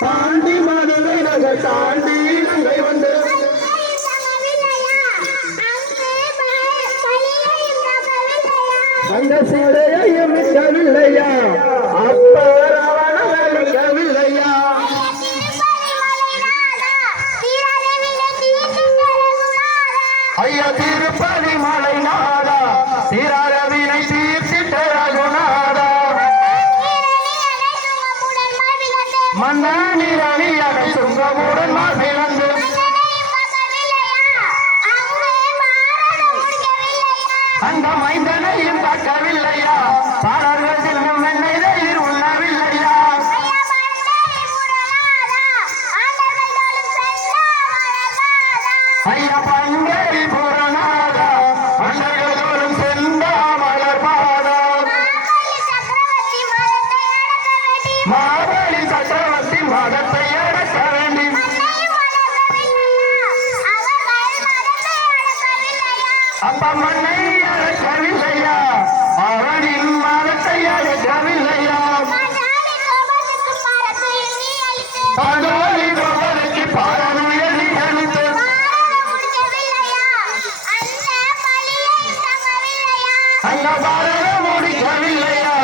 தாண்டி மதுரை நகர் தாண்டி நகை வந்து அந்த சிலையையும் மிக்கவில்லையா அப்பர் அவனை ஐயா திருப்பதி மலை நாதா சீராரவினை தீர்த்திட்ட ரகுநாதா மன்னானிரணி அடை சுங்கமுடன் மாசிலந்து மைந்தனையும் பார்க்கவில்லையா? பாடல்கள் தின்னும் என்னை தயிர் உண்ணவில்லையா? ஐயா அப்ப மண்ணை அடக்கவில்லையா அவனின் மதத்தை அடக்கவில்லையா பகவானி கோவலுக்கு பாரனுயர்த்தி கணித்து அந்த பாரத முடிக்கவில்லையா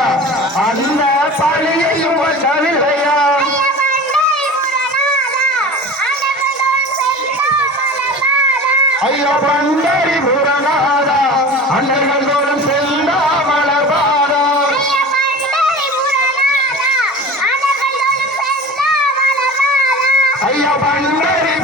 அந்த பழியை ஐயப்பன் தரி புறங்காதா அண்டர்கள் தோறும் செல்ல மலபாரா ஐயப்பன் தரி